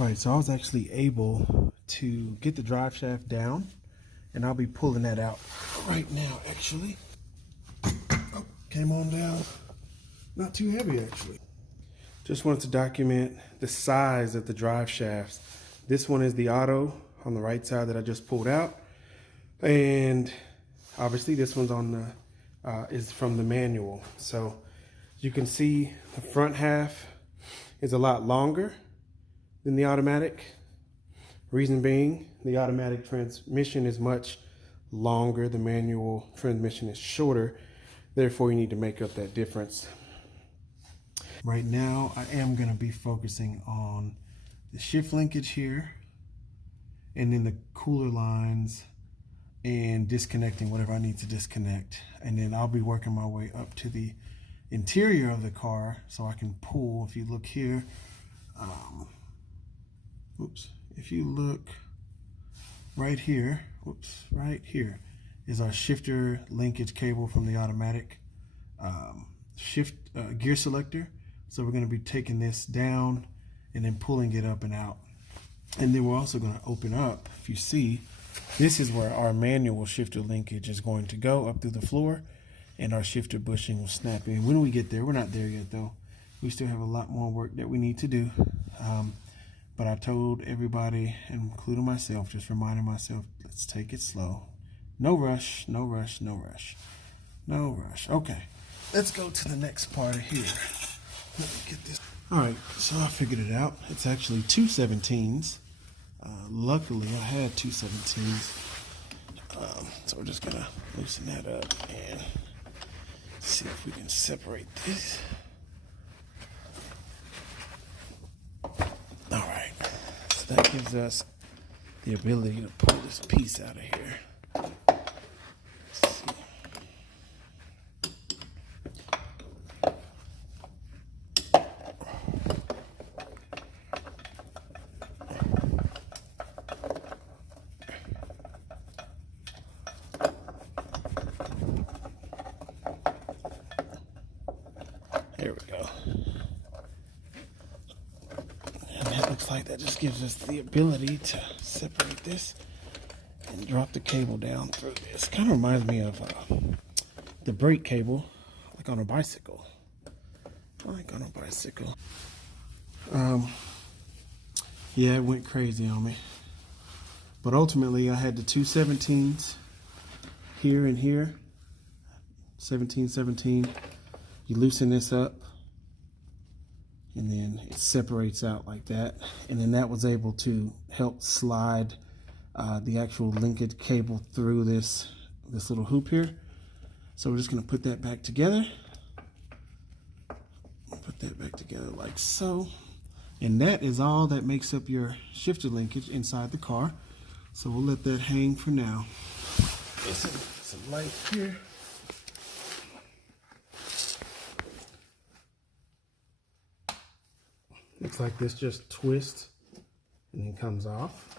All right, so I was actually able to get the drive shaft down, and I'll be pulling that out right now, actually. Oh, came on down. Not too heavy, actually. Just wanted to document the size of the drive shafts. This one is the auto on the right side that I just pulled out. And obviously this one's on the, is from the manual. So you can see the front half is a lot longer than the automatic. Reason being, the automatic transmission is much longer. The manual transmission is shorter. Therefore, you need to make up that difference. Right now, I am going to be focusing on the shift linkage here, and then the cooler lines, and disconnecting whatever I need to disconnect. And then I'll be working my way up to the interior of the car so I can pull. If you look here, if you look right here, right here is our shifter linkage cable from the automatic gear selector. So we're going to be taking this down and then pulling it up and out. And then we're also going to open up. If you see, this is where our manual shifter linkage is going to go up through the floor, and our shifter bushing will snap in. When we get there, we're not there yet though. We still have a lot more work that we need to do. But I told everybody, including myself, just reminding myself, let's take it slow. No rush, no rush, no rush. No rush. Okay, let's go to the next part of here. Let me get this. All right, so I figured it out. It's actually two 17s. Luckily, I had two 17s. So we're just gonna loosen that up and see if we can separate this. All right, so that gives us the ability to pull this piece out of here. There we go. And that looks like that just gives us the ability to separate this and drop the cable down through this. Kind of reminds me of the brake cable, like on a bicycle. Like on a bicycle. Yeah, it went crazy on me. But ultimately, I had the two 17s here and here. 17, 17. You loosen this up, and then it separates out like that. And then that was able to help slide the actual linkage cable through this little hoop here. So we're just gonna put that back together. Put that back together like so. And that is all that makes up your shifter linkage inside the car. So we'll let that hang for now. Get some light here. Looks like this just twists and then comes off.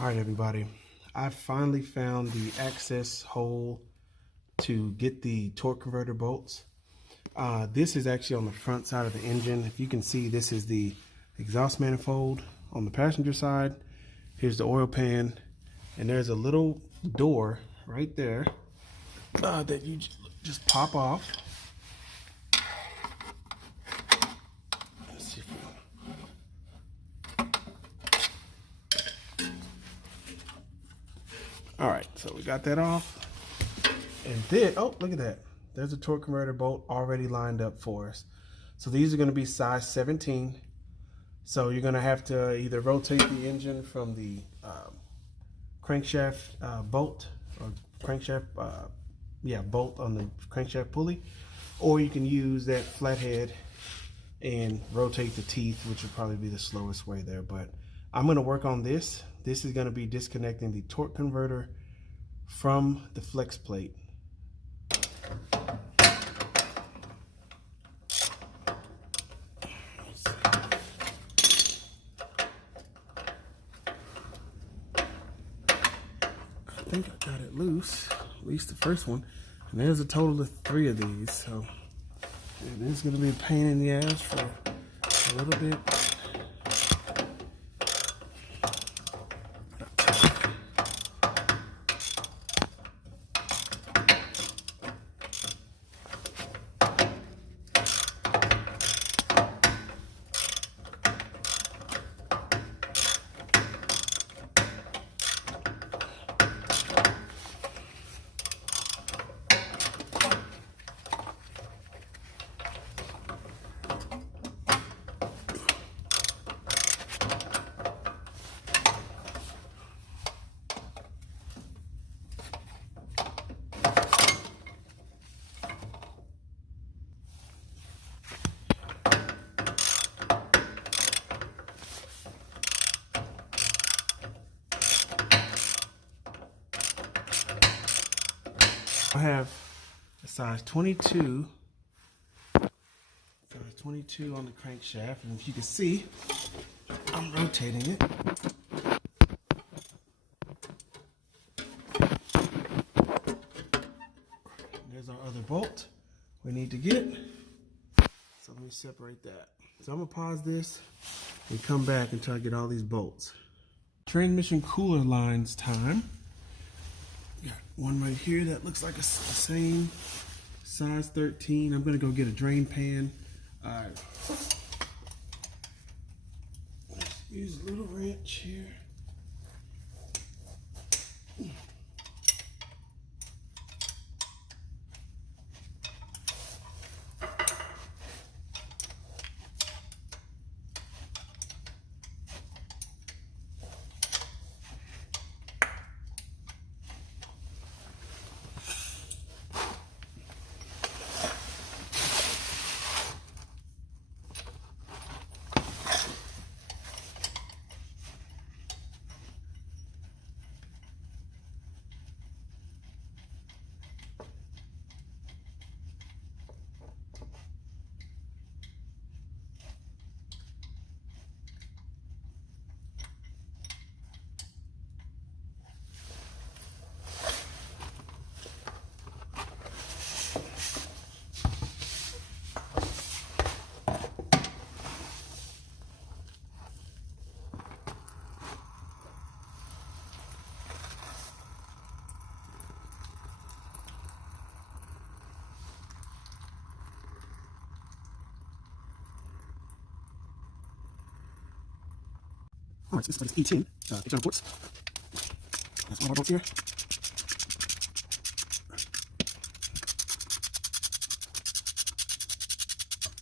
All right, everybody. I finally found the access hole to get the torque converter bolts. This is actually on the front side of the engine. If you can see, this is the exhaust manifold on the passenger side. Here's the oil pan, and there's a little door right there that you just pop off. Let's see if we... All right, so we got that off. And then, oh, look at that. There's a torque converter bolt already lined up for us. So these are going to be size 17. So you're going to have to either rotate the engine from the crankshaft bolt, or crankshaft bolt on the crankshaft pulley, or you can use that flathead and rotate the teeth, which would probably be the slowest way there. But I'm going to work on this. This is going to be disconnecting the torque converter from the flex plate. I think I got it loose, at least the first one. And there's a total of 3 of these, so It is going to be a pain in the ass for a little bit. I have a size 22 on the crankshaft, and if you can see, I'm rotating it. There's our other bolt we need to get. So let me separate that. So I'm gonna pause this and come back until I get all these bolts. Transmission cooler lines time. Got one right here that looks like the same size 13. I'm gonna go get a drain pan. Let's use a little wrench here. All right, so this is like E10 external ports. That's one of our bolts here.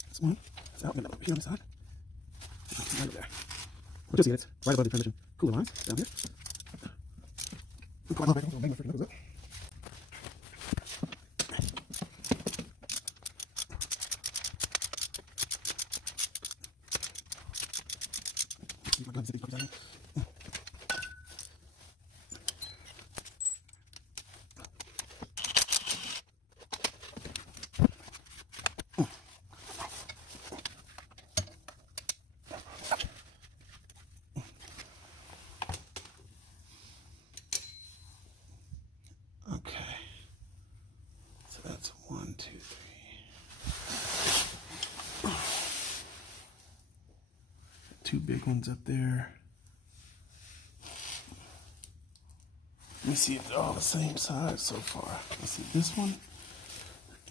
That's one. That's out. Got that over here on the side. Right over there. We'll just see it right above the transmission cooler lines down here. Quite a lot back. I'll bang my freaking nose up. My gun zippy comes out here. Okay. So that's 1, 2, 3. Two big ones up there. Let me see if they're all the same size so far. Let's see this one.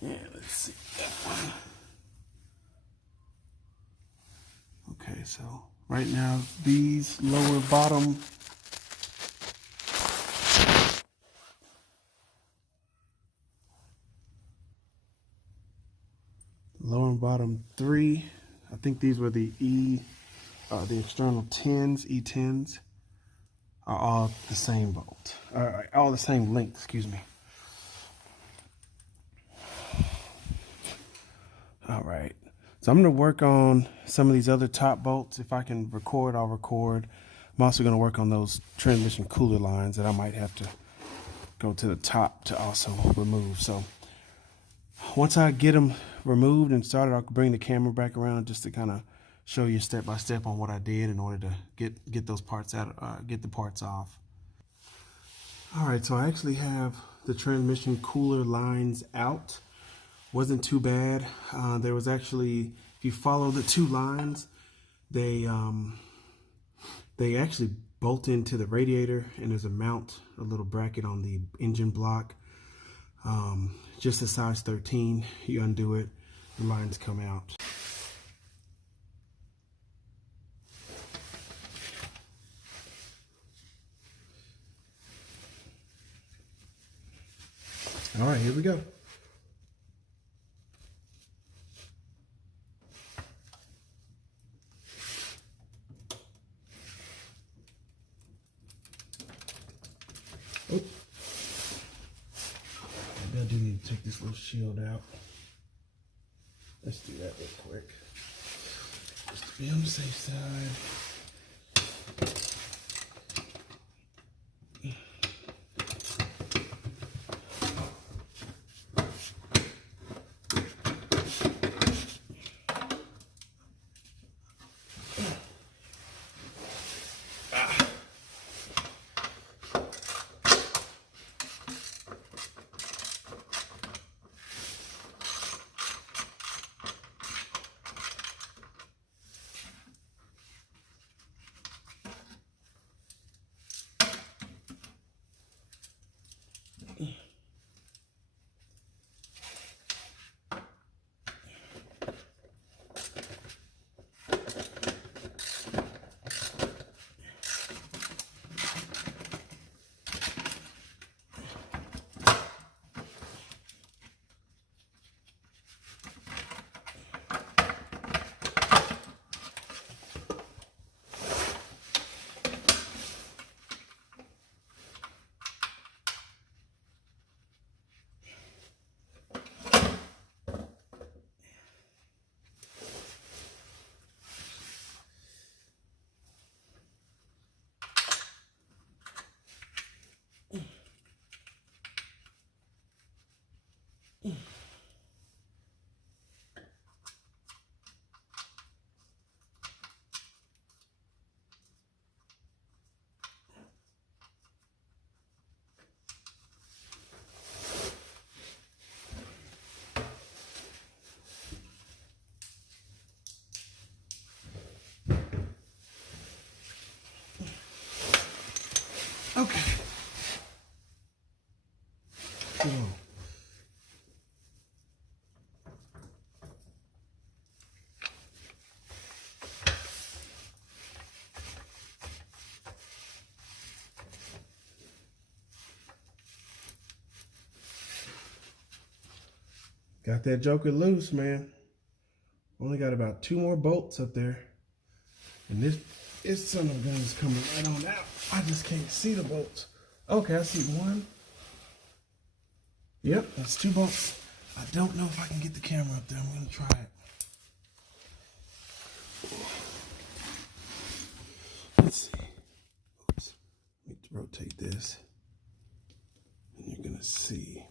Yeah, let's see that one. Okay, so right now these lower bottom three, I think these were the the external 10s, E10s, are all the same bolt, all the same length, excuse me. All right, so I'm gonna work on some of these other top bolts. If I can record, I'll record. I'm also gonna work on those transmission cooler lines that I might have to go to the top to also remove. So once I get them removed and started, I'll bring the camera back around just to kind of show you step by step on what I did in order to get those parts out, get the parts off. All right, so I actually have the transmission cooler lines out. wasn't too bad. There was actually, if you follow the two lines, they actually bolt into the radiator, and there's a mount, a little bracket on the engine block. Just a size 13. You undo it, the lines come out. All right, here we go. Oh. Maybe I do need to take this little shield out. Let's do that real quick. Just to be on the safe side. Okay. Come on. Got that joker loose, man. Only got about 2 more bolts up there. And this son of a gun is coming right on out. I just can't see the bolts. Okay, I see 1. Yep, that's 2 bolts. I don't know if I can get the camera up there. I'm gonna try it. Let's see. Oops. Let me rotate this. And you're gonna see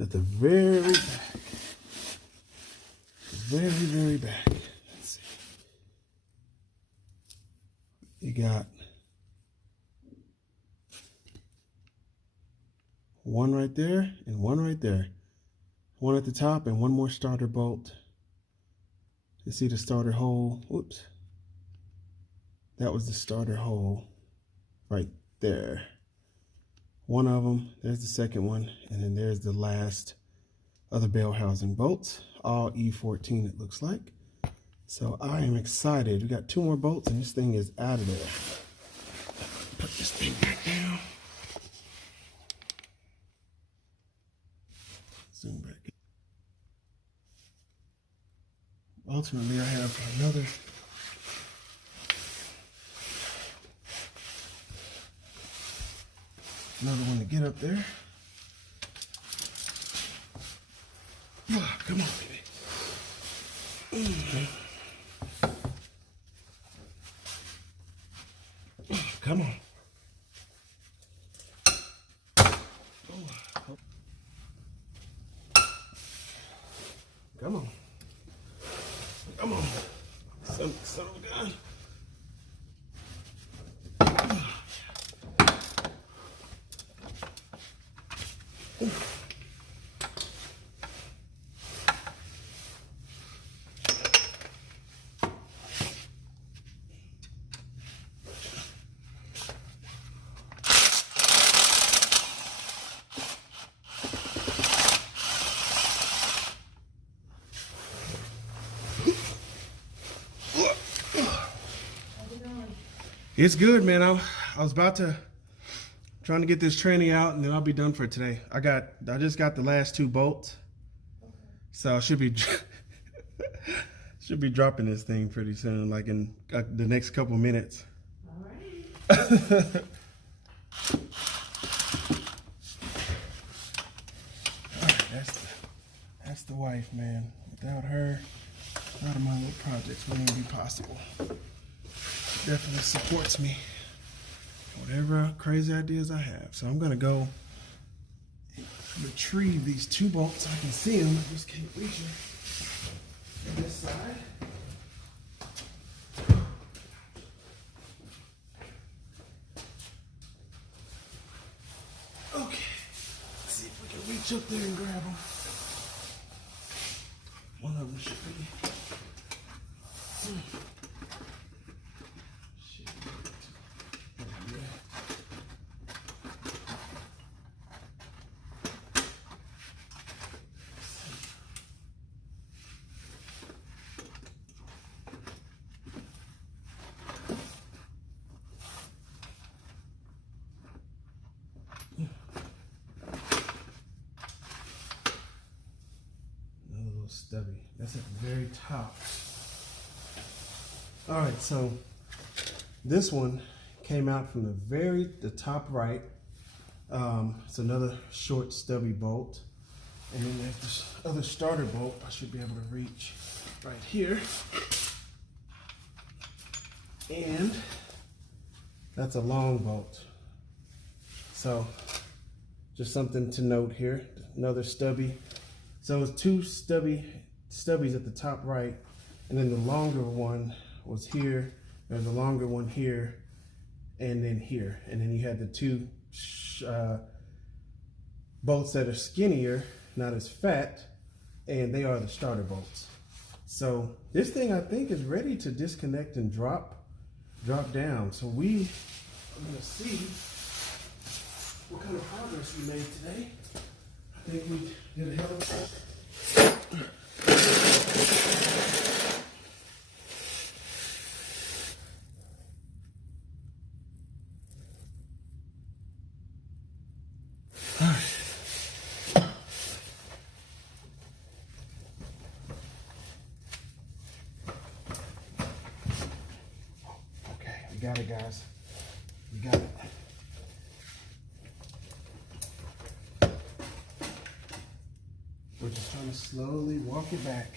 at the very back. Very back. Let's see. You got 1 right there and 1 right there. 1 at the top and 1 more starter bolt. You see the starter hole? Whoops. That was the starter hole right there. 1 of them. There's the second one. And then there's the last other bell housing bolts. All E14 it looks like. So I am excited. We got 2 more bolts and this thing is out of there. Put this thing back down. Zoom back in. Ultimately I have another one to get up there. Oh, come on, baby. Oh, come on. Come on. Come on. Son of a gun. It's good, man. I was about to trying to get this tranny out, and then I'll be done for today. I just got the last 2 bolts, so I should be should be dropping this thing pretty soon, like in the next couple minutes. All right. All right, that's the wife, man. Without her, a lot of my little projects wouldn't even be possible. Definitely supports me, whatever crazy ideas I have. So I'm gonna go retrieve these 2 bolts. I can see them, I just can't reach them. On this side. Okay, let's see if we can reach up there and grab them. One of them should be. Stubby. That's at the very top. All right, so this one came out from the top right. It's another short stubby bolt. And then there's this other starter bolt I should be able to reach right here. And that's a long bolt. So just something to note here, another stubby. So it's 2 stubbies at the top right, and then the longer one was here. There's a longer one here, and then here. And then you had the 2 bolts that are skinnier, not as fat, and they are the starter bolts. So this thing I think is ready to disconnect and drop down. So I'm gonna see what kind of progress we made today. I think we did a hell of a Okay, we got it, guys. We got it. We're just trying to slowly walk it back.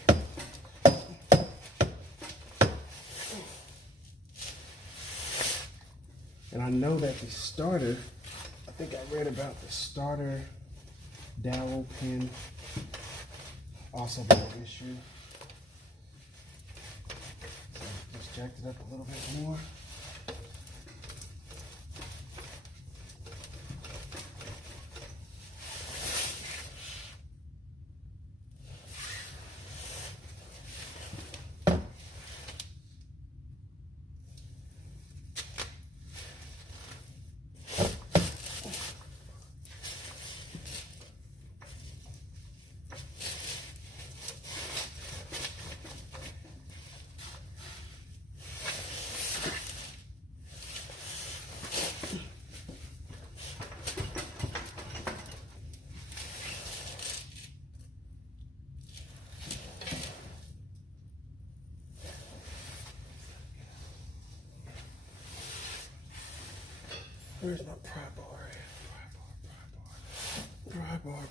And I know that the starter, I think I read about the starter dowel pin also being an issue. So just jacked it up a little bit more. Where's my pry bar? Pry bar.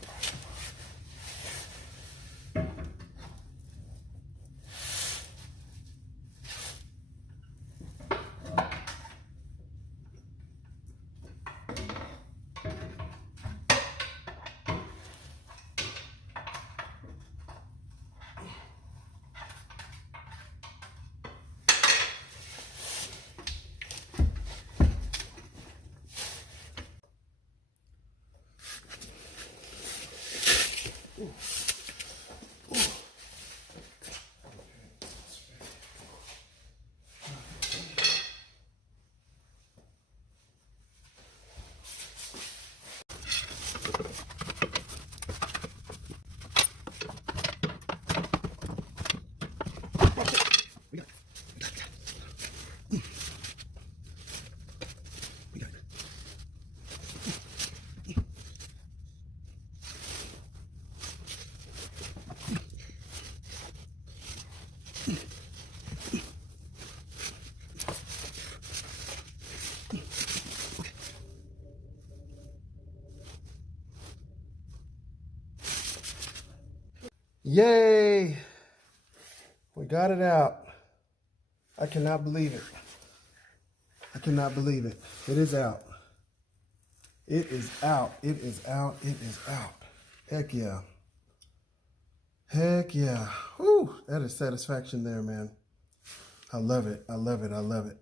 Yay! We got it out. I cannot believe it. I cannot believe it. It is out. It is out. It is out. It is out. Heck yeah. Heck yeah. Whew, that is satisfaction there, man. I love it. I love it. I love it.